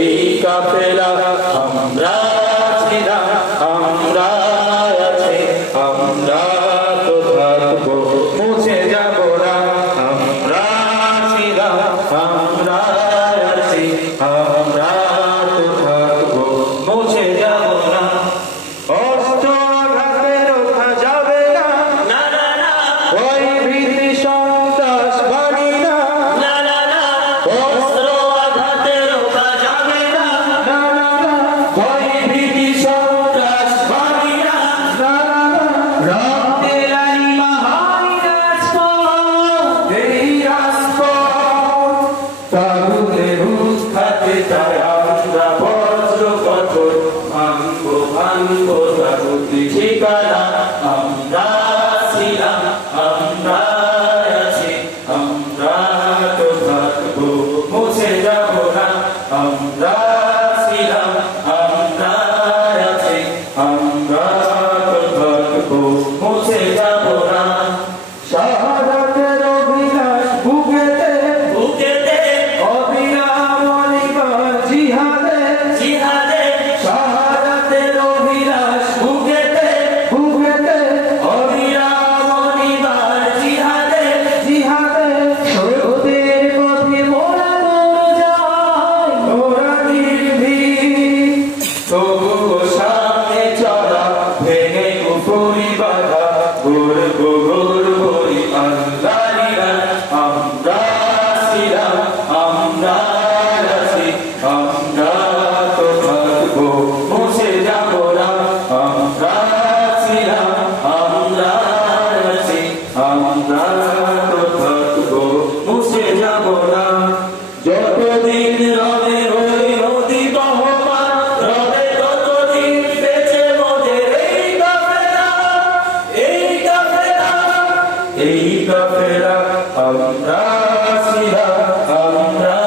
এই কাফেলা আমরা ছিলাম, আমরা আছি, আমরা তো থাকবো, মুছে যাব না। আমরা ছিলাম, আমরা আছি, আমরা তো থাকবো, মুছে যাব না। অস্ত্র আঘাতে রোখা যাবে না, না না না। ওই ভীতি সন্ত্রাস বাড়ি না, না না না। অস্ত্র আঘাতে রোখা যাবে না, না না না। ওই ভীতি সন্ত্রাস বাড়ি না, না না না। রক্তের আই মহান রাজপথ, এই রাজপথ তাগুদের উৎখাতে চাই আমরা বজ্র কঠোর। ভাঙবো ভাঙবো তাগুতি ঠিকানা, আমরা ছিলাম, আমরা আছি, আমরা তো থাকবো, মুছে যাব না। আমরা ছিলাম, আমরা আছি, আমরা তো থাকবো, মুছে যাব না। শাহাদাতের অভিলাষ বুকেতে, বুকেতে অবিরাম অনিবার জিহাদে, জিহাদে। শাহাদাতের অভিলাষ বুকেতে, বুকেতে অবিরাম অনিবার জিহাদে, জিহাদে। সত্যের পথে মোরা দৌড় যাই, মোরা নির্ভীক, তবুও সামনে চলা, ভেঙে কুফরি বাধা, গড়বো গড়বই আল্লাহরই রাহ। আমরা ছিলাম, আমরা আছি, আমরা তো থাকবো, মুছে যাব না। আমরা ছিলাম, আমরা আছি, আমরা তো থাকবো, মুছে যাব না। যতদিন রবে ওই নদী বহমান, রবে ততদিন বেঁচে মোদের এই কাফেলা, এই কাফেলা, এই কাফেলা। আমরা ছিলাম, আমরা